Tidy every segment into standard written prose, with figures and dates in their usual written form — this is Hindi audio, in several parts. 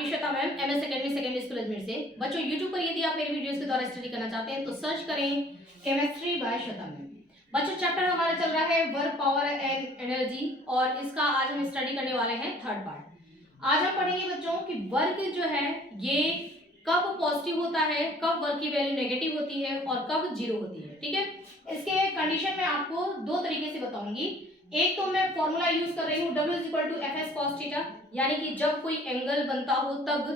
आपकी Shweta ma'am MS academy secondary school Ajmer से। बच्चों यूट्यूब पर यदि आप मेरी वीडियोस के द्वारा स्टडी करना चाहते हैं तो सर्च करें केमिस्ट्री बाय श्वेता मैम। बच्चों चैप्टर हमारा चल रहा है वर्क, पावर एंड एनर्जी और इसका आज हम स्टडी करने वाले हैं थर्ड पार्ट। आज हम पढ़ेंगे बच्चों कि वर्क जो है ये कब पॉजिटिव होता है, कब वर्क की वैल्यू नेगेटिव होती है और कब जीरो होती है। ठीक है, इसके कंडीशन में आपको दो तरीके से बताऊंगी। एक तो मैं फॉर्मूला यूज कर रही हूँ W = FS cos थीटा, यानी कि जब कोई एंगल बनता हो तब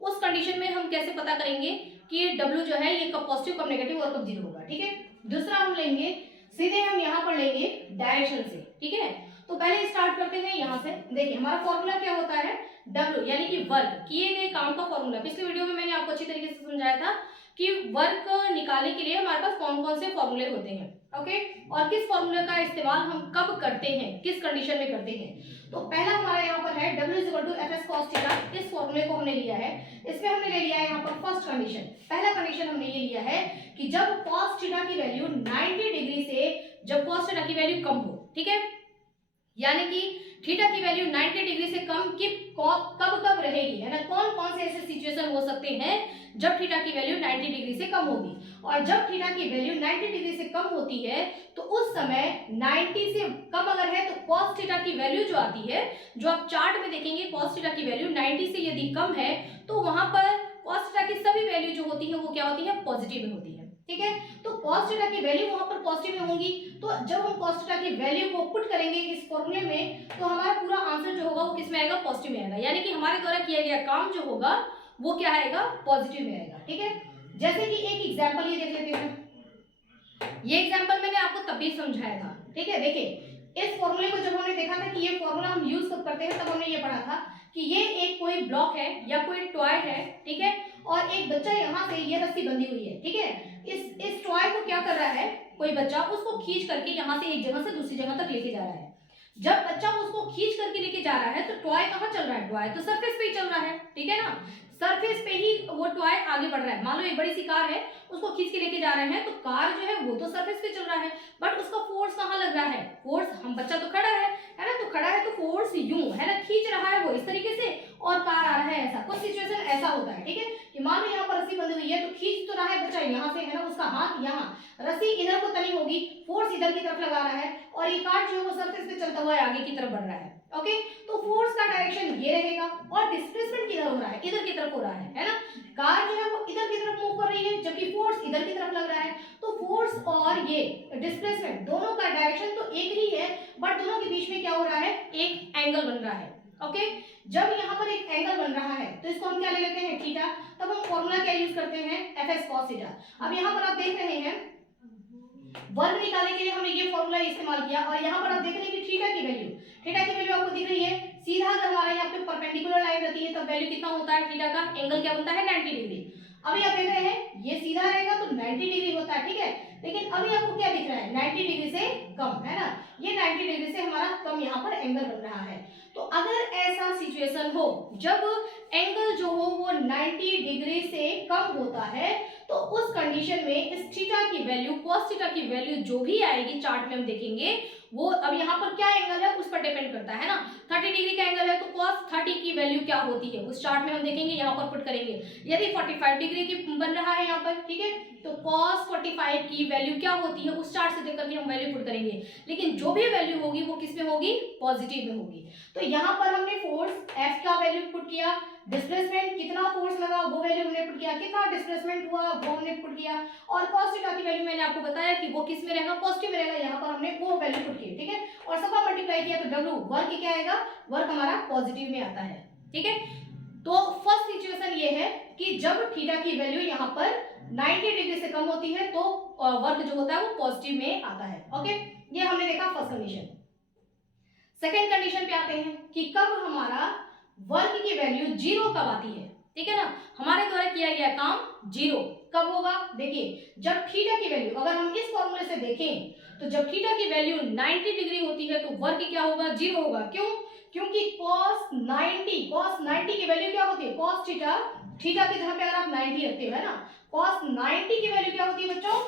उस कंडीशन में हम कैसे पता करेंगे कि ये W जो है ये कब पॉजिटिव कब नेगेटिव और कब जीरो होगा। ठीक है, दूसरा हम लेंगे सीधे हम यहाँ पर लेंगे डायरेक्शन से। ठीक है, तो पहले स्टार्ट करते हैं यहाँ से। देखिए हमारा फॉर्मूला क्या होता है, W यानी कि वर्क, किए गए काम का फॉर्मूला। पिछले वीडियो में मैंने आपको अच्छी तरीके से समझाया था कि वर्क निकालने के लिए हमारे पास कौन कौन से फॉर्मूले होते हैं। ओके, और किस फॉर्मूले का इस्तेमाल हम कब करते हैं, किस कंडीशन में करते हैं। तो पहला हमारा यहाँ पर है W = FS cos थीटा। इस फॉर्मूले को हमने लिया है, इसमें हमने ले लिया है यहाँ पर फर्स्ट कंडीशन। पहला कंडीशन हमने ये लिया है कि जब cos थीटा की वैल्यू 90 डिग्री से, जब cos थीटा की वैल्यू कम हो। ठीक है, यानी कि थीटा की वैल्यू 90 डिग्री से कम की कब कब रहेगी, है ना। कौन कौन से ऐसे सिचुएशन हो सकते हैं जब थीटा की वैल्यू 90 डिग्री से कम होगी। और जब थीटा की वैल्यू 90 डिग्री से कम होती है तो उस समय 90 से कम अगर है तो cos थीटा की वैल्यू जो आती है, जो आप चार्ट में देखेंगे cos थीटा की वैल्यू 90 से यदि कम है तो वहां पर cos थीटा की सभी वैल्यू जो होती है वो क्या होती है, पॉजिटिव में होती है। ठीक है, तो cos थीटा की वैल्यू वहां पर पॉजिटिव में होंगी। तो जब हम cos थीटा की वैल्यू को पुट करेंगे इस फॉर्मूले में तो हमारा पूरा आंसर जो होगा वो किस में आएगा, पॉजिटिव में आएगा। यानी कि हमारे द्वारा किया गया काम जो होगा वो क्या आएगा, पॉजिटिव में आएगा। ठीक है, जैसे कि एक एग्जांपल ये देख लेते हैं। ये एग्जांपल मैंने आपको तब भी समझाया था। ठीक है, देखिए इस फॉर्मूले को जब हमने देखा था कि ये फॉर्मूला हम यूज कब करते हैं, तब हमने ये पढ़ा था कि ये एक कोई ब्लॉक है या कोई टॉय है। ठीक है, और एक बच्चा यहाँ से ये रस्सी बंधी हुई है। ठीक है, इस टॉय को क्या कर रहा है, कोई बच्चा उसको खींच करके यहाँ से एक जगह से दूसरी जगह तक लेके जा रहा है। जब बच्चा उसको खींच करके लेके जा रहा है तो टॉय कहाँ चल रहा है, टॉय तो सरफेस पे ही चल रहा है। ठीक है ना, सरफेस पे ही वो टॉय आगे बढ़ रहा है। मान लो एक बड़ी सी कार है, उसको खींच के लेके जा रहे हैं तो कार जो है वो तो सरफेस पे चल रहा है, बट उसका फोर्स कहाँ लग रहा है, फोर्स हम बच्चा तो खड़ा है ना, तो खड़ा है तो फोर्स यूं है ना, खींच रहा है वो इस तरीके से और कार आ रहा है ऐसा। कुछ सिचुएशन ऐसा होता है। ठीक है, कि मान लो यहाँ पर रस्सी बंधी हुई है तो खींच तो रहा है बच्चा यहाँ से, है ना, उसका हाथ यहाँ, रस्सी इधर को तनी होगी, फोर्स इधर की तरफ लगा रहा है और ये कार जो है वो सरफेस पे चलता हुआ आगे की तरफ बढ़ रहा है। ओके, तो फोर्स का डायरेक्शन ये रहेगा और डिस्प्लेसमेंट किधर हो रहा है, इधर की तरफ हो रहा है ना। कार जो है वो इधर की तरफ मूव कर रही है जबकि फोर्स इधर की तरफ लग रहा है। तो फोर्स और ये डिस्प्लेसमेंट दोनों का डायरेक्शन तो एक ही है, बट दोनों के बीच में क्या हो रहा है, एक एंगल बन रहा है। ओके, जब यहाँ पर एक एंगल बन रहा है तो इसको हम क्या ले लेते हैं, थीटा। तब हम फॉर्मूला क्या यूज करते हैं, FS cos थीटा। अब यहाँ पर आप देख रहे हैं वर्ग निकालने के लिए हमने ये फॉर्मूला इस्तेमाल किया और यहाँ पर आप देख रहे हैं कि थीटा की वैल्यू आपको दिख रही है। सीधा अगर हमारा यहाँ पे परपेंडिकुलर लाइन रहती है तब वैल्यू कितना होता है, थीटा का एंगल क्या बनता है, 90 डिग्री। अभी आप देख रहे हैं ये सीधा रहेगा तो 90 डिग्री होता है। ठीक है, लेकिन अभी आपको क्या दिख रहा है, 90 डिग्री से कम, है ना, ये 90 डिग्री से हमारा कम यहाँ पर एंगल बन रहा है। तो अगर ऐसा सिचुएशन हो जब एंगल जो हो वो 90 डिग्री से कम होता है तो उस कंडीशन में इस थीटा की वैल्यू, cos थीटा की वैल्यू जो भी आएगी चार्ट में हम देखेंगे वो, अब यहाँ पर क्या एंगल है उस पर डिपेंड करता है ना। 30 डिग्री का एंगल है तो cos 30 की वैल्यू क्या होती है उस चार्ट में हम देखेंगे, यहाँ पर पुट करेंगे। यदि 45 डिग्री की बन रहा है यहाँ पर, ठीक है, तो cos 45 की वैल्यू क्या होती है उस चार्ट से देख करके हम वैल्यू पुट करेंगे। लेकिन जो भी वैल्यू होगी वो किस में होगी, पॉजिटिव में होगी। तो यहाँ पर हमने फोर्स F का वैल्यू पुट किया, डिस्प्लेसमेंट कितना फोर्स लगा वो वैल्यू हमने पुट किया, कितना डिस्प्लेसमेंट हुआ वो हमने पुट किया, और cos थीटा की वैल्यू मैंने आपको बताया कि वो किस में रहेगा, पॉजिटिव में रहेगा। यहाँ पर हमने वो वैल्यू पुट की। ठीक है, और सबका मल्टीप्लाई किया तो W वर्क क्या आएगा, वर्क हमारा पॉजिटिव में आता है। ठीक है, तो फर्स्ट सिचुएशन ये है कि जब थीटा की वैल्यू यहाँ पर 90 डिग्री से कम होती है तो वर्क जो होता है वो पॉजिटिव में आता है। ओके, ये हमने देखा फर्स्ट कंडीशन। सेकेंड कंडीशन पे आते हैं कि कब हमारा वर्क की वैल्यू जीरो कब आती है। ठीक है ना, हमारे द्वारा किया गया काम जीरो कब होगा, देखिए जब थीटा की वैल्यू, अगर हम इस फॉर्मूले से देखें तो जब थीटा की वैल्यू 90 डिग्री होती है तो वर्क क्या होगा, जीरो होगा। क्यों, क्योंकि cos 90 की वैल्यू क्या होती है, cos थीटा, थीटा की जगह पे अगर आप 90 रखते हो, है ना, cos 90 की वैल्यू क्या होती है बच्चों,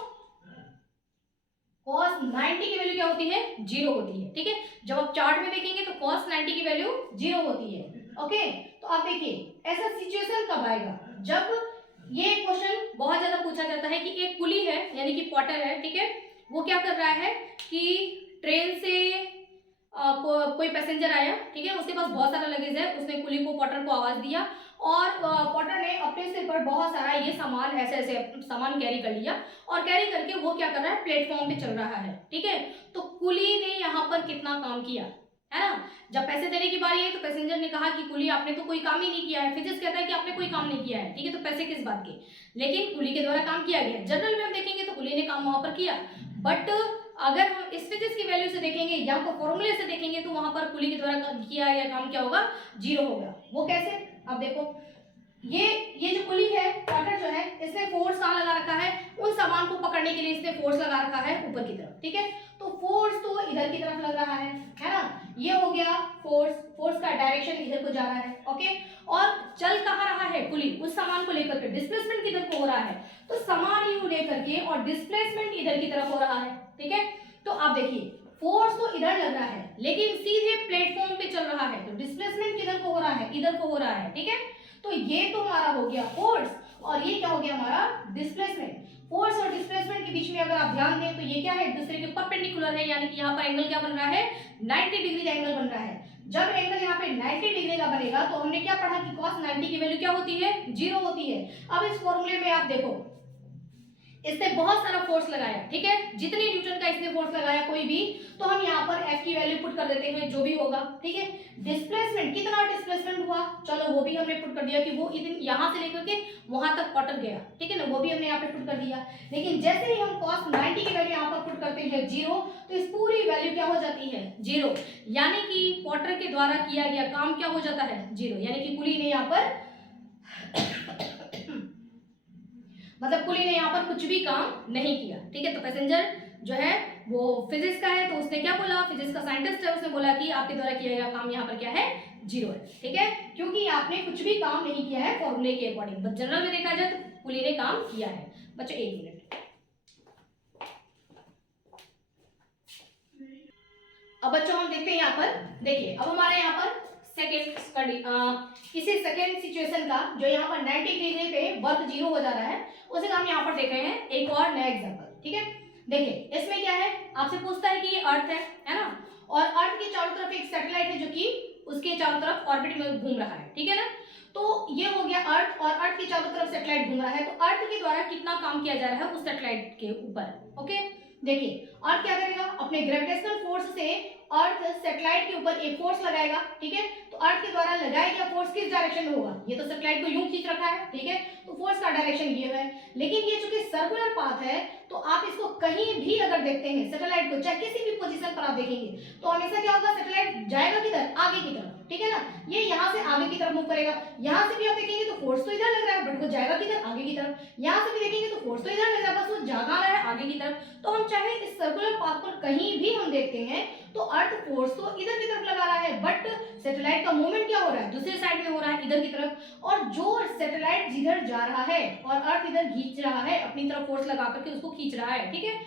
cos 90 की वैल्यू क्या होती है, जीरो होती है। ठीक है, जब आप चार्ट में देखेंगे तो cos 90 की वैल्यू जीरो होती है। ओके, तो आप देखिए ऐसा सिचुएशन कब आएगा, जब ये क्वेश्चन बहुत ज्यादा पूछा जाता है कि एक कुली है यानी कि पॉटर है, ठीक है, वो क्या कर रहा है कि ट्रेन से कोई पैसेंजर आया, ठीक है, उसके पास बहुत सारा लगेज है, उसने कुली को पॉटर को आवाज दिया और पॉटर ने अपने सिर पर बहुत सारा ये सामान ऐसे ऐसे सामान कैरी कर लिया और कैरी करके वो क्या कर रहा है, प्लेटफॉर्म पे चल रहा है, ठीक है। तो कुली ने यहाँ पर कितना काम किया है ना, जब पैसे देने की बारी आई तो पैसेंजर ने कहा कि कुली आपने तो कोई काम ही नहीं किया है, फिजिक्स कहता है कि आपने कोई काम नहीं किया है, ठीक है, तो पैसे किस बात के, लेकिन कुली के द्वारा काम किया गया। जनरल में हम देखेंगे तो कुली ने काम वहां पर किया, बट अगर हम इस फिजिक्स की वैल्यू से देखेंगे या तो फॉर्मूले से देखेंगे तो वहां पर कुली के द्वारा किया गया काम क्या होगा, जीरो होगा। वो कैसे, अब देखो ये जो कुली है, पॉटर जो है, इसने फोर्स कहाँ लगा रखा है, उन सामान को पकड़ने के लिए इसने फोर्स लगा रखा है ऊपर की तरफ, ठीक है, तो फोर्स तो इधर की तरफ लग रहा है ना, ये हो गया फोर्स, फोर्स का डायरेक्शन इधर को जा रहा है, ओके, और चल कहाँ रहा है कुली, उस सामान को लेकर के, डिस्प्लेसमेंट किधर को हो रहा है, तो सामान यू लेकर के और डिस्प्लेसमेंट इधर की तरफ हो रहा है, ठीक है। तो आप देखिए फोर्स तो इधर लग रहा है लेकिन सीधे प्लेटफॉर्म पे चल रहा है, तो डिस्प्लेसमेंट किधर को हो रहा है, इधर को हो रहा है, ठीक है। तो ये तो हमारा हो गया फोर्स और ये क्या हो गया हमारा डिस्प्लेसमेंट। फोर्स और डिस्प्लेसमेंट के बीच में अगर आप ध्यान दें तो ये क्या है, एक दूसरे के परपेंडिकुलर है, यानी कि यहाँ पर एंगल क्या बन रहा है, 90 डिग्री का एंगल बन रहा है। जब एंगल यहाँ पे 90 डिग्री का बनेगा तो हमने क्या पढ़ा कि cos 90 की वैल्यू क्या होती है, जीरो होती है। अब इस फॉर्मूले में आप देखो इसने बहुत सारा फोर्स लगाया, ठीक है, जितने न्यूटन का इसने फोर्स लगाया कोई भी, तो हम यहाँ पर F की वैल्यू पुट कर देते हैं जो भी होगा, ठीक है। डिस्प्लेसमेंट कितना डिस्प्लेसमेंट हुआ, चलो वो भी हमने पुट कर दिया कि वो यहाँ से लेकर के वहां तक पॉटर गया, ठीक है ना, वो भी हमने यहाँ पे पुट कर दिया। लेकिन जैसे ही हम cos 90 की वैल्यू यहाँ पर पुट करते हैं जीरो, तो इस पूरी वैल्यू क्या हो जाती है, जीरो, यानी कि पॉटर के द्वारा किया गया काम क्या हो जाता है, जीरो, यानी कि कुली ने यहाँ पर मतलब कुली ने यहाँ पर कुछ भी काम नहीं किया, ठीक है। तो पैसेंजर जो है वो फिजिक्स का है तो उसने क्या बोला, फिजिक्स का साइंटिस्ट है, उसने बोला कि आपके द्वारा किया गया काम यहाँ पर क्या है, जीरो है, ठीक है, क्योंकि आपने कुछ भी काम नहीं किया है फॉर्मूले के अकॉर्डिंग। बट जनरल में देखा जाए तो कुली ने काम किया है। बच्चों एक मिनट, अब बच्चों हम देखते हैं यहाँ पर, देखिए अब हमारे यहाँ पर सेकेंड स्टडी किसी सेकेंड सिचुएशन का जो यहाँ पर 90 डिग्री पे वर्क जीरो हो जा रहा है, उसे हम यहाँ पर देख रहे हैं एक और नया एग्जांपल, ठीक है। देखिए इसमें क्या है, आपसे पूछता है कि ये अर्थ है ना, और अर्थ के चारों तरफ एक सैटेलाइट है जो कि उसके चारों तरफ ऑर्बिट में घूम रहा है, ठीक है ना। तो ये हो गया अर्थ और अर्थ के चारों तरफ सैटेलाइट घूम रहा है, तो अर्थ के द्वारा कितना काम किया जा रहा है उस सैटेलाइट के ऊपर, ओके। देखिए अर्थ क्या करेगा, अपने ग्रेविटेशनल फोर्स से अर्थ सैटेलाइट के ऊपर एक फोर्स लगाएगा, ठीक है। तो अर्थ के द्वारा लगाया गया फोर्स किस डायरेक्शन में होगा, ये तो सैटेलाइट को यूं खींच रखा है, ठीक है, तो फोर्स का डायरेक्शन ये है। लेकिन ये चूंकि सर्कुलर पाथ है तो आप इसको कहीं भी अगर देखते हैं सैटेलाइट को, चाहे किसी भी पोजीशन पर आप देखेंगे तो हमेशा क्या होगा, सैटेलाइट जाएगा किधर, आगे की तरफ, ठीक है ना, ये यहाँ से आगे की तरफ मूव करेगा। यहाँ से भी आप देखेंगे तो फोर्स तो इधर लग रहा है बट वो जाएगा किधर, आगे की तरफ। यहाँ से भी देखेंगे तो फोर्स तो इधर लग रहा है बस वो जा रहा है आगे की तरफ। तो हम चाहे इस सर्कुलर पाथ पर कहीं भी हम देखते हैं तो अर्थ फोर्स तो इधर की तरफ लगा रहा है, बट सैटेलाइट का मूवमेंट क्या हो रहा है, दूसरे साइड में हो रहा है, इधर की तरफ। और जो सैटेलाइट जिधर जा रहा है और अर्थ इधर खींच रहा है, अपनी तरफ फोर्स लगा करके उसको खींच रहा है, ठीक है,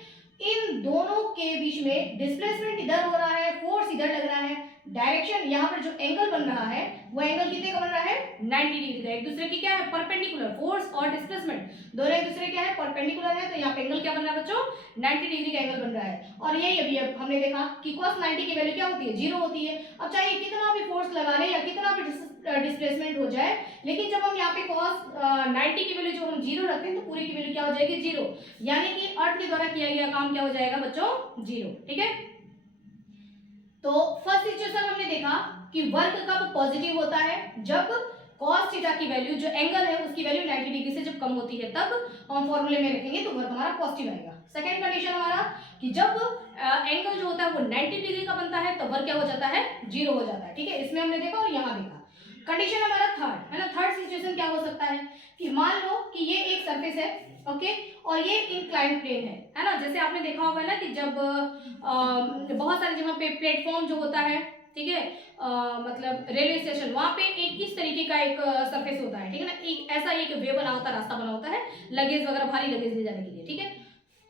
इन दोनों के बीच में डिस्प्लेसमेंट इधर हो रहा है, फोर्स इधर लग रहा है, डायरेक्शन यहाँ पर जो एंगल बन रहा है वो एंगल कितने का बन रहा है, 90 डिग्री का। एक दूसरे की क्या है, परपेंडिकुलर, फोर्स और डिस्प्लेसमेंट दोनों एक दूसरे क्या है, परपेंडिकुलर है, तो यहाँ पे एंगल क्या बन रहा है बच्चों, 90 डिग्री का एंगल बन रहा है। और यही अभी अब हमने देखा कि cos 90 की वैल्यू क्या होती है, जीरो होती है। अब चाहे कितना भी फोर्स लगा ले या कितना भी डिस्प्लेसमेंट हो जाए, लेकिन जब हम यहाँ पे cos 90 की वैल्यू जो हम जीरो रखते हैं तो पूरी की वैल्यू क्या हो जाएगी, जीरो, यानी कि अर्थ के द्वारा किया गया काम क्या हो जाएगा बच्चों, जीरो, ठीक है। तो फर्स्ट सिचुएशन हमने देखा कि वर्क कब पॉजिटिव होता है, जब cos थीटा की वैल्यू जो एंगल है उसकी वैल्यू 90 डिग्री से जब कम होती है, तब हम फॉर्मूले में रखेंगे तो वर्क हमारा पॉजिटिव आएगा। सेकंड कंडीशन हमारा कि जब एंगल जो होता है वो 90 डिग्री का बनता है तो वर्क क्या हो जाता है, जीरो हो जाता है, ठीक है। इसमें हमने देखा और यहाँ देखा। कंडीशन हमारा थर्ड है ना, थर्ड सिचुएशन क्या हो सकता है कि मान लो कि ये एक सरफेस है, ओके, और ये इंक्लाइन प्लेन है ना। जैसे आपने देखा होगा ना कि जब बहुत सारी जगह पे प्लेटफॉर्म जो होता है, ठीक है, मतलब रेलवे स्टेशन, वहां पे एक इस तरीके का एक सरफेस होता है, ठीक है ना, एक ऐसा एक वे बना होता है, रास्ता बना होता है लगेज वगैरह, भारी लगेज ले जाने के लिए, ठीक है।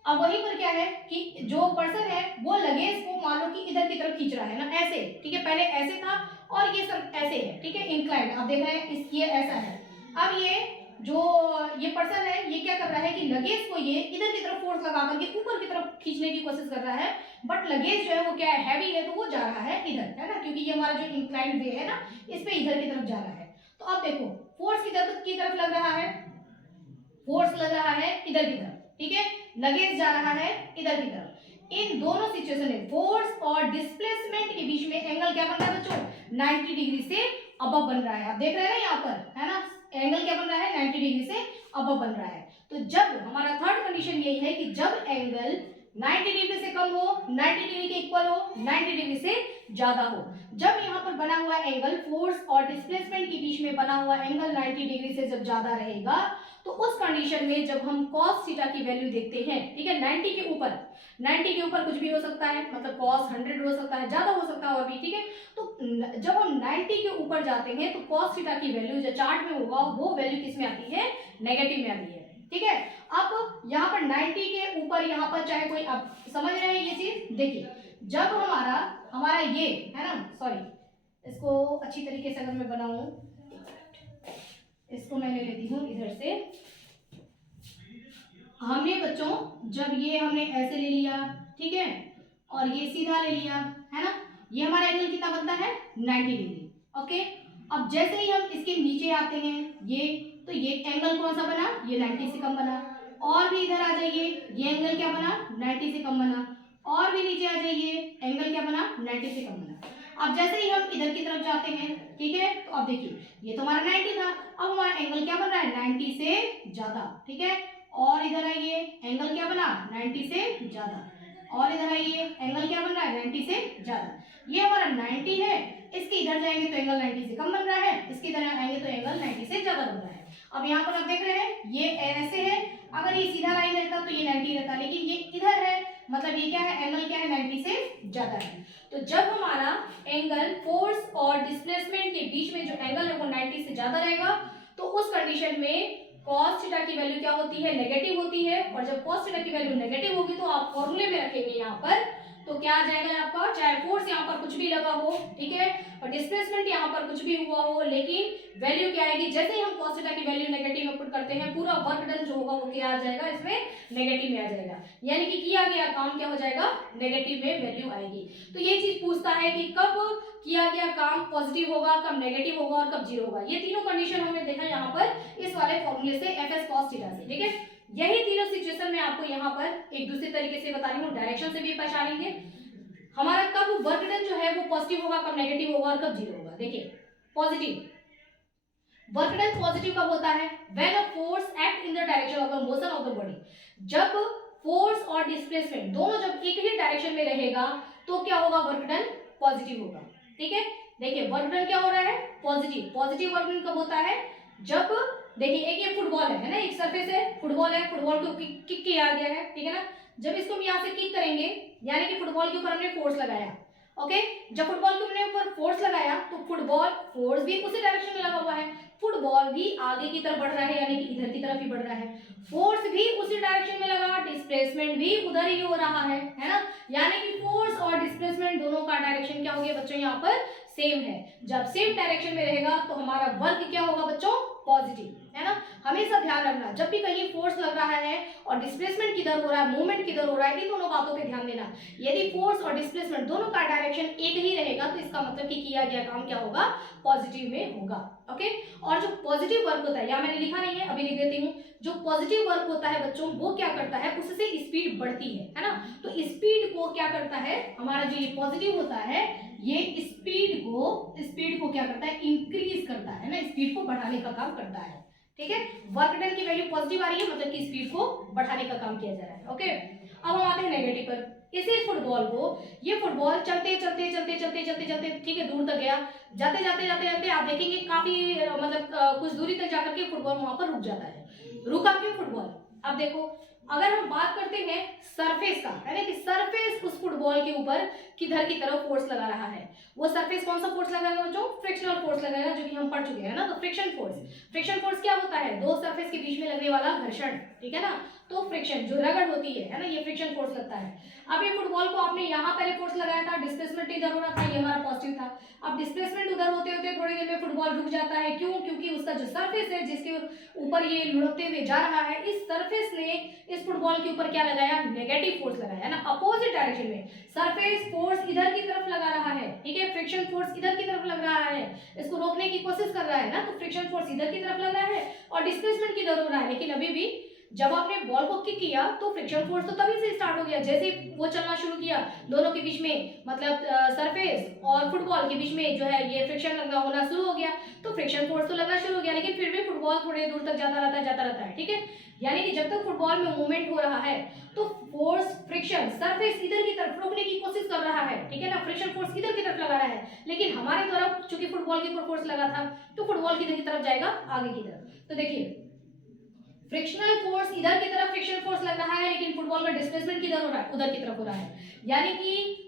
अब वहीं पर क्या है कि जो पर्सन है वो लगेज को मान लो कि इधर की तरफ खींच रहा है ना, ऐसे, ठीक है, पहले ऐसे था और ये सब ऐसे है, ठीक है, इंक्लाइंड। आप देख रहे हैं ये ऐसा है। अब ये पर्सन है, ये क्या कर रहा है कि लगेज को ये इधर की तरफ फोर्स लगा करके ऊपर की तरफ खींचने की कोशिश कर रहा है, बट लगेज जो है वो क्या है, हैवी है, तो वो जा रहा है इधर, है ना, क्योंकि ये हमारा जो इंक्लाइंड वे है ना, इस पे इधर की तरफ जा रहा है। तो अब देखो फोर्स की तरफ लग रहा है, फोर्स लग रहा है इधर की तरफ, ठीक है, लगेज जा रहा है इधर की तरफ। इन दोनों सिचुएशन में फोर्स और डिस्प्लेसमेंट के बीच में एंगल क्या बन रहा है बच्चों, 90 डिग्री से अबव बन रहा है। आप देख रहे हैं ना यहाँ पर, है ना, एंगल क्या बन रहा है, 90 डिग्री से अबव बन रहा है। तो जब हमारा थर्ड कंडीशन यही है कि जब एंगल 90 डिग्री से कम हो, 90 डिग्री के इक्वल हो, 90 डिग्री से ज्यादा हो, जब यहाँ पर बना हुआ एंगल फोर्स और डिस्प्लेसमेंट के बीच में बना हुआ एंगल 90 डिग्री से जब ज्यादा रहेगा, तो उस कंडीशन में जब हम cos थीटा की वैल्यू देखते हैं, ठीक है, 90 के ऊपर कुछ भी हो सकता है, मतलब cos 100 हो सकता है, ज्यादा हो सकता है और भी, ठीक है। तो जब हम 90 के ऊपर जाते हैं तो cos थीटा की वैल्यू जो चार्ट में होगा वो वैल्यू किस में आती है, नेगेटिव में आती है, ठीक है। अब यहाँ पर 90 के ऊपर यहाँ पर चाहे कोई, आप समझ रहे हैं ये चीज, देखिए जब हमारा ये है ना, सॉरी इसको अच्छी तरीके से अगर मैं बनाऊं, इसको मैं ले लेती हूँ इधर से। हमने बच्चों जब ये हमने ऐसे ले लिया, ठीक है, और ये सीधा ले लिया, है ना, ये हमारा एंगल कितना बनता है, 90 डिग्री, ओके। अब जैसे ही हम इसके नीचे आते हैं तो ये एंगल कौन सा बना, ये 90 से कम बना, और भी इधर आ जाइए, ये एंगल क्या बना, 90 से कम बना, और भी नीचे आ जाइए, एंगल क्या बना, 90 से कम बना। अब जैसे ही हम इधर की तरफ जाते हैं, ठीक है, तो अब देखिए ये तो हमारा 90 था, अब हमारा एंगल क्या बन रहा है, 90 से ज्यादा, ठीक है, और इधर आइए, एंगल क्या बना, 90 से ज्यादा, और इधर आइए, एंगल क्या बन रहा है, 90 से ज्यादा। ये हमारा 90 है, इसके इधर जाएंगे तो एंगल 90 से कम बन रहा है, इसकी तरह आएंगे तो एंगल 90 से ज्यादा बन रहा है। अब यहाँ पर आप देख रहे हैं ये ऐसे है, अगर ये सीधा लाइन रहता तो ये 90 रहता, लेकिन ये इधर है, मतलब ये क्या है, एंगल क्या है, 90 से ज्यादा है। तो जब हमारा एंगल फोर्स और डिस्प्लेसमेंट के बीच में जो एंगल है वो 90 से ज्यादा रहेगा, तो उस कंडीशन में cos थीटा की वैल्यू क्या होती है, नेगेटिव होती है। और जब cos थीटा की वैल्यू नेगेटिव होगी तो आप फॉर्मूले में रखेंगे यहाँ पर, तो क्या आ जाएगा आपका, चाहे फोर्स यहाँ पर कुछ भी लगा हो, ठीक है, और डिस्प्लेसमेंट यहाँ पर कुछ भी हुआ हो, लेकिन वैल्यू क्या आएगी, जैसे ही हम cos थीटा की वैल्यू नेगेटिव में पुट करते हैं, पूरा वर्क डन जो होगा वो क्या आ जाएगा, इसमें नेगेटिव में आ जाएगा, यानी कि किया गया काम क्या हो जाएगा, नेगेटिव में वैल्यू आएगी। तो ये चीज पूछता है कि कब किया गया काम पॉजिटिव होगा, कब नेगेटिव होगा और कब जीरो होगा। ये तीनों कंडीशन हमने देखा यहाँ पर इस वाले फॉर्मूले से, एफ cos थीटा से, ठीक है। यही तीनों सिचुएशन में आपको यहाँ पर एक दूसरे तरीके से बता रही हूँ, डायरेक्शन से भी पहचानेंगे हमारा कब वर्क डन जो है वो पॉजिटिव होगा, कब नेगेटिव होगा और कब जीरो होगा। देखिए पॉजिटिव वर्क डन पॉजिटिव कब होता है, when a force act in the direction of the motion of the body. जब फोर्स और डिस्प्लेसमेंट दोनों जब एक ही डायरेक्शन में रहेगा तो क्या होगा, वर्क डन पॉजिटिव होगा, ठीक है। देखिए वर्क डन क्या हो रहा है, पॉजिटिव। पॉजिटिव वर्क डन कब होता है, जब देखिए एक ये फुटबॉल है ना, एक सरफेस है, फुटबॉल है, फुटबॉल को किक किया गया है, ठीक है ना। जब इसको हम यहाँ से किक करेंगे, यानी कि फुटबॉल के ऊपर हमने फोर्स लगाया, ओके। जब फुटबॉल के ऊपर फोर्स लगाया तो फुटबॉल फोर्स भी उसी डायरेक्शन में लगा हुआ है, फुटबॉल भी आगे की तरफ बढ़ रहा है, यानी कि इधर की तरफ ही बढ़ रहा है, फोर्स भी उसी डायरेक्शन में लगा, डिस्प्लेसमेंट भी उधर ही हो रहा है ना। यानी कि फोर्स और डिस्प्लेसमेंट दोनों का डायरेक्शन क्या हो गया बच्चों, यहाँ पर सेम है। जब सेम डायरेक्शन में रहेगा तो हमारा वर्क क्या होगा बच्चों, पॉजिटिव, है ना। हमेशा ध्यान रखना, जब भी कहीं फोर्स लग रहा है और डिस्प्लेसमेंट किधर हो रहा है, मूवमेंट किधर हो रहा है, इन दोनों बातों पे ध्यान देना। यदि फोर्स और डिस्प्लेसमेंट दोनों का डायरेक्शन एक ही रहेगा तो इसका मतलब कि किया गया काम क्या होगा, पॉजिटिव में होगा, ओके। और जो पॉजिटिव वर्क होता है, या मैंने लिखा नहीं है, अभी लिख देती हूँ। जो पॉजिटिव वर्क होता है बच्चों वो क्या करता है, उससे स्पीड बढ़ती है ना। तो स्पीड को क्या करता है, हमारा जो ये पॉजिटिव होता है ये स्पीड को क्या करता है, इंक्रीज करता है ना, स्पीड को बढ़ाने का काम करता है, ठीक है। वर्क डन की वैल्यू पॉजिटिव आ रही है, मतलब कि स्पीड को बढ़ाने का काम किया जा रहा है, ओके। अब हम आते हैं नेगेटिव पर। इसी फुटबॉल को, ये फुटबॉल चलते ठीक है, दूर तक गया, जाते आप देखेंगे काफी मतलब कुछ दूरी तक जाकर के फुटबॉल वहां पर रुक जाता है। रुका क्यों फुटबॉल, अब देखो अगर हम बात करते हैं सरफेस का, यानी कि सरफेस उस फुटबॉल के ऊपर किधर की तरफ फोर्स लगा रहा है। वो सरफेस कौन सा फोर्स लगाएगा बच्चों? फ्रिक्शनल फोर्स लगाएगा, जो कि हम पढ़ चुके हैं ना। तो फ्रिक्शन फोर्स क्या होता है? दो सरफेस के बीच में लगने वाला घर्षण, ठीक है ना। तो फ्रिक्शन जो रगड़ होती है ना, ये फ्रिक्शन फोर्स लगता है। अब ये फुटबॉल को आपने यहाँ पहले फोर्स लगाया था, डिस्प्लेसमेंट इधर हो रहा था, ये हमारा पॉजिटिव था। अब डिस्प्लेसमेंट उधर होते होते थोड़ी देर में फुटबॉल रुक जाता है। क्यों? क्योंकि उसका जो सरफेस है जिसके ऊपर ये लुढ़कते हुए जा रहा है, इस सरफेस ने इस फुटबॉल के ऊपर क्या लगाया? नेगेटिव फोर्स लगाया ना, अपोजिट डायरेक्शन में। सरफेस फोर्स इधर की तरफ लगा रहा है, ठीक है, फ्रिक्शन फोर्स इधर की तरफ लग रहा है, इसको रोकने की कोशिश कर रहा है ना, तो फ्रिक्शन फोर्स इधर की तरफ लग रहा है और डिस्प्लेसमेंट किधर हो रहा है। लेकिन अभी भी जब आपने बॉल को किक किया तो फ्रिक्शन फोर्स तो तभी से स्टार्ट हो गया, जैसे ही वो चलना शुरू किया दोनों के बीच में, मतलब सरफेस और फुटबॉल के बीच में जो है ये फ्रिक्शन लगना होना शुरू हो गया, तो फ्रिक्शन फोर्स तो लगना शुरू हो गया। लेकिन फिर भी फुटबॉल थोड़ी दूर तक जाता रहता है, ठीक है। यानी कि जब तक फुटबॉल में मूवमेंट हो रहा है तो फोर्स फ्रिक्शन सरफेस इधर की तरफ रोकने की कोशिश कर रहा है, ठीक है ना, फ्रिक्शन फोर्स इधर की तरफ लगा रहा है। लेकिन हमारे तरफ चूंकि फुटबॉल के ऊपर फोर्स लगा था तो फुटबॉल किधर की तरफ जाएगा? आगे की तरफ। तो देखिए फ्रिक्शनल फोर्स इधर की तरफ फ्रिक्शन फोर्स लग रहा है, लेकिन फुटबॉल में डिस्प्लेसमेंट किधर हो रहा है? उधर की तरफ हो रहा है। यानी कि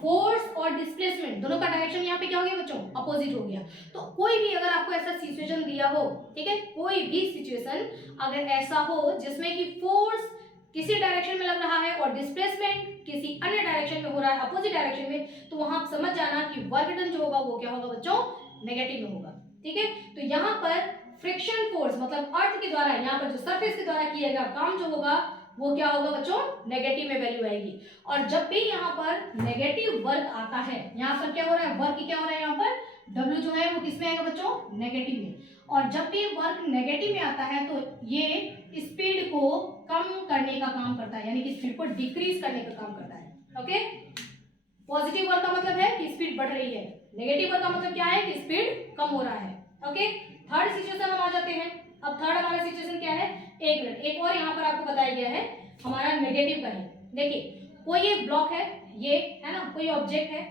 फोर्स और डिस्प्लेसमेंट दोनों का डायरेक्शन यहाँ पे क्या हो गया बच्चों? अपोजिट हो गया। तो कोई भी अगर आपको ऐसा सिचुएशन दिया हो, ठीक है, कोई भी सिचुएशन अगर ऐसा हो जिसमें कि फोर्स किसी डायरेक्शन में लग रहा है और डिस्प्लेसमेंट किसी अन्य डायरेक्शन में हो रहा है, अपोजिट डायरेक्शन में, तो वहां आप समझ जाना कि वर्क डन जो होगा वो क्या होगा बच्चों? नेगेटिव में होगा, ठीक है। तो यहाँ पर फ्रिक्शन फोर्स मतलब अर्थ के द्वारा, यहाँ पर जो सरफेस के द्वारा किया गया काम जो होगा वो क्या होगा बच्चों? नेगेटिव में वैल्यू आएगी। और जब भी यहाँ पर नेगेटिव वर्क आता है, यहाँ पर क्या हो रहा है? वर्क क्या हो रहा है? यहाँ पर डब्ल्यू जो है वो किस में आएगा बच्चों? नेगेटिव में। और जब भी वर्क नेगेटिव में आता है तो ये स्पीड को कम करने का काम करता है, यानी कि स्पीड को डिक्रीज करने का काम करता है। ओके, पॉजिटिव वर्क का मतलब है कि स्पीड बढ़ रही है, नेगेटिव वर्क का मतलब क्या है? कि स्पीड कम हो रहा है। ओके, थर्ड सिचुएशन हम आ जाते हैं। अब थर्ड हमारा सिचुएशन क्या है? एक मिनट, एक और यहाँ पर आपको बताया गया है हमारा नेगेटिव का है। देखिए कोई एक ब्लॉक है, ये है ना, कोई ऑब्जेक्ट है,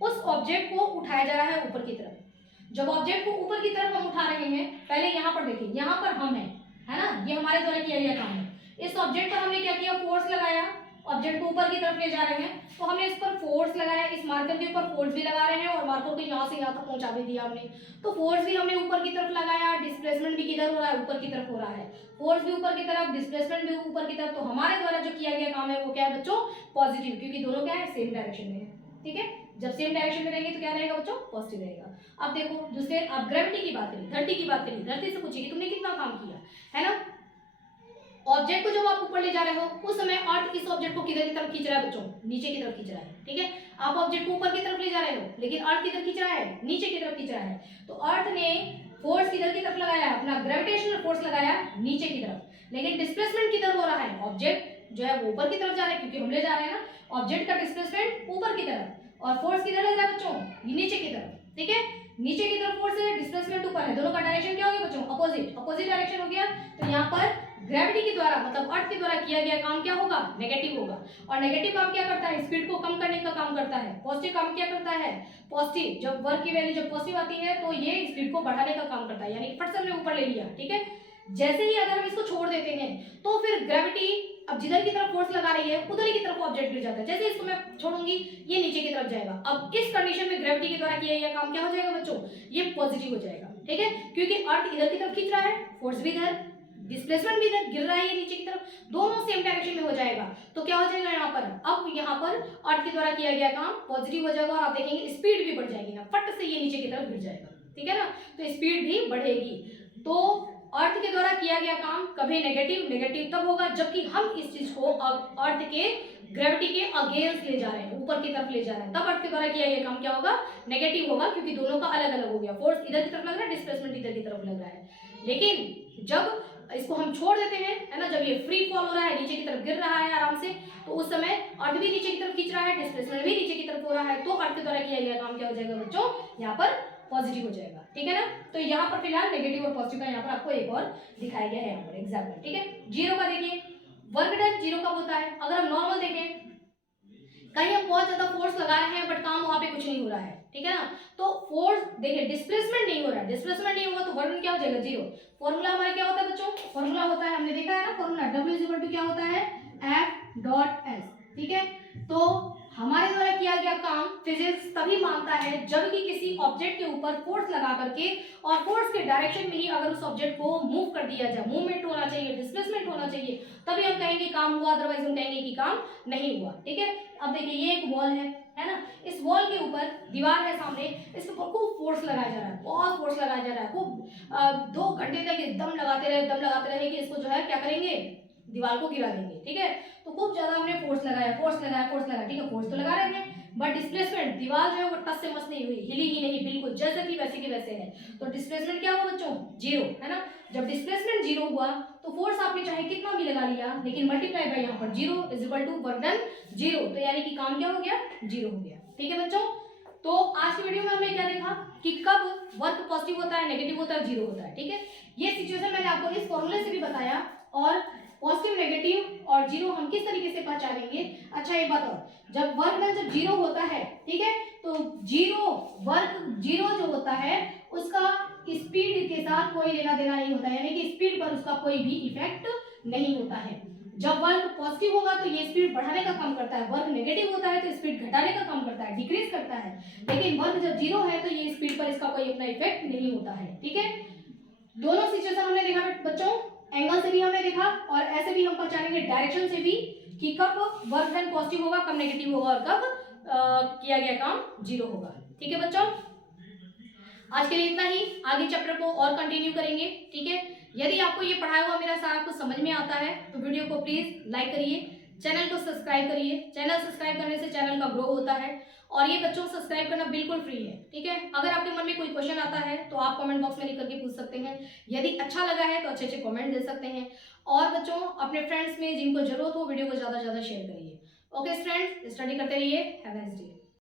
उस ऑब्जेक्ट को उठाया जा रहा है ऊपर की तरफ। जब ऑब्जेक्ट को ऊपर की तरफ हम उठा रहे हैं, पहले यहाँ पर देखिए, यहाँ पर हम है ना, ये हमारे द्वारा किया गया काम है। इस ऑब्जेक्ट पर हमने क्या किया? फोर्स लगाया, ऑब्जेक्ट को ऊपर की तरफ ले जा रहे हैं, तो हमने इस पर फोर्स लगाया, इस मार्कर के ऊपर फोर्स भी लगा रहे हैं और मार्कर को यहाँ से यहाँ तक पहुंचा भी दिया हमने। तो फोर्स भी हमने ऊपर की तरफ लगाया, डिस्प्लेसमेंट भी किधर हो रहा है? ऊपर की तरफ हो रहा है। फोर्स भी ऊपर की तरफ, डिस्प्लेसमेंट भी ऊपर की तरफ। तो हमारे द्वारा जो किया गया काम है वो क्या है बच्चों? पॉजिटिव, क्योंकि दोनों क्या है? सेम डायरेक्शन में है, ठीक है। जब सेम डायरेक्शन में रहेंगे तो क्या रहेगा बच्चों? पॉजिटिव रहेगा। अब देखो दूसरे, अब ग्रेविटी की बात करिए, धरती की बात करिए। धरती से पूछिए कि तुमने कितना काम किया, है ना। ऑब्जेक्ट को जब आप ऊपर ले जा रहे हो उस समय अर्थ इस ऑब्जेक्ट को किधर की तरफ खींच रहा है बच्चों? नीचे की तरफ खींच रहा है, ठीक है। आप ऑब्जेक्ट को ऊपर की तरफ ले जा रहे हो, लेकिन अर्थ किधर खींच रहा है? नीचे की तरफ खींच रहा है। तो अर्थ ने फोर्स किधर की तरफ लगाया? अपना ग्रेविटेशनल फोर्स लगाया नीचे की तरफ। लेकिन डिस्प्लेसमेंट किधर हो रहा है? ऑब्जेक्ट जो है वो ऊपर की तरफ जा रहा है, क्योंकि हम ले जा रहे हैं ना। ऑब्जेक्ट का डिस्प्लेसमेंट ऊपर की तरफ और फोर्स किधर लग रहा है बच्चों? नीचे की तरफ, ठीक है। नीचे की तरफ फोर्स है, डिस्प्लेसमेंट ऊपर है, दोनों का डायरेक्शन क्या हो गया बच्चों? अपोजिट, अपोजिट डायरेक्शन हो गया। तो यहाँ पर ग्रेविटी के द्वारा मतलब अर्थ के द्वारा किया गया काम क्या होगा? नेगेटिव होगा। और नेगेटिव काम क्या करता है? स्पीड को कम करने का काम करता है। पॉजिटिव काम क्या करता है? पॉजिटिव, जब वर्क की वैल्यू जब पॉजिटिव आती है तो ये स्पीड को बढ़ाने का काम करता है, यानी कि फट से हमने ऊपर ले लिया, ठीक है। जैसे ही अगर हम इसको छोड़ देते हैं तो फिर ग्रेविटी अब जिधर की तरफ फोर्स लगा रही है उधर की तरफ ऑब्जेक्ट गिर जाता है। जैसे इसको मैं छोड़ूंगी ये नीचे की तरफ जाएगा। अब इस कंडीशन में ग्रेविटी के द्वारा किया गया काम क्या हो जाएगा बच्चों? ये पॉजिटिव हो जाएगा, ठीक है, क्योंकि अर्थ इधर की तरफ खींच रहा है, फोर्स भी इधर, डिस्प्लेसमेंट भी इधर, गिर रहा है ये नीचे की तरफ, दोनों सेम डायरेक्शन में हो जाएगा। तो क्या हो जाएगा यहाँ पर? अब यहाँ पर अर्थ के द्वारा किया गया काम पॉजिटिव हो जाएगा और आप देखेंगे स्पीड भी बढ़ जाएगी ना, फट से ये नीचे की तरफ गिर जाएगा, ठीक है ना। तो स्पीड भी बढ़ेगी। तो अर्थ के द्वारा किया गया काम कभी नेगेटिव तब होगा जबकि हम इस चीज को अर्थ के ग्रेविटी के अगेंस्ट ले जा रहे हैं, ऊपर की तरफ ले जा रहे हैं, तब अर्थ के द्वारा किया गया काम क्या होगा? नेगेटिव होगा, क्योंकि दोनों का अलग अलग हो गया। फोर्स इधर की तरफ लग रहा है, डिस्प्लेसमेंट इधर की तरफ लग रहा है। लेकिन जब इसको हम छोड़ देते हैं, है ना, जब ये फ्री फॉल हो रहा है, नीचे की तरफ गिर रहा है आराम से, तो उस समय अर्थ भी नीचे की तरफ खींच रहा है, डिस्प्लेसमेंट भी नीचे की तरफ हो रहा है, तो अर्थ के द्वारा किया गया काम क्या हो जाएगा बच्चों? यहाँ पर पॉजिटिव हो जाएगा, ठीक है ना। तो यहाँ पर फिलहाल नेगेटिव और पॉजिटिव का यहाँ पर आपको एक और दिखाया गया है यहाँ पर एग्जाम्पल, ठीक है। जीरो का देखिए, वर्क डन जीरो कब होता है? अगर हम नॉर्मल देखें, कहीं हम बहुत ज्यादा फोर्स लगा रहे हैं बट काम वहां पे कुछ नहीं हो रहा है, ठीक है ना। तो फोर्स देखिए, डिस्प्लेसमेंट नहीं हो रहा है, डिस्प्लेसमेंट नहीं होगा तो वर्क डन क्या हो जाएगा? जीरो। फॉर्मूला हमारा क्या होता है बच्चों? फॉर्मूला होता है, हमने देखा है ना फॉर्मूला, W क्या होता है? F.S, ठीक है। तो हमारे द्वारा किया गया काम फिजिक्स तभी मानता है जब कि किसी ऑब्जेक्ट के ऊपर फोर्स लगा करके और फोर्स के डायरेक्शन में ही अगर उस ऑब्जेक्ट को मूव कर दिया जाए, मूवमेंट होना चाहिए, डिस्प्लेसमेंट होना चाहिए, तभी हम कहेंगे काम हुआ, अदरवाइज हम कहेंगे कि काम नहीं हुआ। ठीक है, अब देखिए ये एक वॉल है ना, इस वॉल के ऊपर दीवार है सामने, इसके ऊपर खूब फोर्स लगाया जा रहा है, बहुत फोर्स लगाया जा रहा है, खूब 2 घंटे तक दम लगाते रहे कि इसको जो है क्या करेंगे, दीवार को गिरा देंगे। ठीक है, तो खूब ज्यादा हमने फोर्स लगाया, ठीक है, फोर्स तो लगा रहे हैं, बट डिस्प्लेसमेंट दीवार जो है वो टस से मस नहीं हुई, हिली ही नहीं, बिल्कुल जैसे थी वैसे की वैसे है। तो डिस्प्लेसमेंट क्या हुआ बच्चों, 0 है ना। जब डिस्प्लेसमेंट 0 हुआ तो फोर्स आपने चाहे कितना भी लगा लिया, लेकिन मल्टीप्लाई बाय यहाँ पर 0 is equal to work done 0, तो यानी कि काम क्या हो गया, 0 हो गया। ठीक है बच्चों, तो आज की वीडियो में हमने क्या देखा कि कब वर्क पॉजिटिव होता है, नेगेटिव होता है, 0 होता है। ठीक है, ये सिचुएशन मैंने आपको इस फॉर्मूले से भी बताया, और पॉजिटिव, नेगेटिव और 0 हम किस तरीके से पहचानेंगे। अच्छा एक बात और, जब वर्क डन जब 0 होता है, ठीक है, तो 0 वर्क 0 जो होता है उसका स्पीड के साथ कोई लेना देना नहीं होता है, यानी कि स्पीड पर उसका कोई भी इफेक्ट नहीं होता है। जब वर्क पॉजिटिव होगा तो ये स्पीड बढ़ाने का काम करता है, वर्क नेगेटिव होता है तो स्पीड घटाने का काम करता है, डिक्रीज करता है। लेकिन वर्क जब 0 है तो ये स्पीड पर इसका कोई अपना इफेक्ट नहीं होता है। ठीक है, दोनों सिचुएशन हमने देखा बच्चों, एंगल से भी हमने देखा और ऐसे भी हम पहचानेंगे डायरेक्शन से भी कि कब वर्क डन पॉजिटिव होगा, कब नेगेटिव होगा और कब किया गया काम 0 होगा। ठीक है बच्चों, आज के लिए इतना ही, आगे चैप्टर को और कंटिन्यू करेंगे। ठीक है, यदि आपको ये पढ़ाया हुआ मेरा सारा कुछ समझ में आता है तो वीडियो को प्लीज लाइक करिए, चैनल को सब्सक्राइब करिए। चैनल सब्सक्राइब करने से चैनल का ग्रो होता है, और ये बच्चों सब्सक्राइब करना बिल्कुल फ्री है। ठीक है, अगर आपके मन में कोई क्वेश्चन आता है तो आप कमेंट बॉक्स में लिख करके पूछ सकते हैं, यदि अच्छा लगा है तो अच्छे अच्छे कमेंट दे सकते हैं। और बच्चों अपने फ्रेंड्स में जिनको जरूरत हो वीडियो को ज़्यादा से ज़्यादा शेयर करिए। ओके फ्रेंड्स, स्टडी करते रहिए, हैव अ नाइस डे।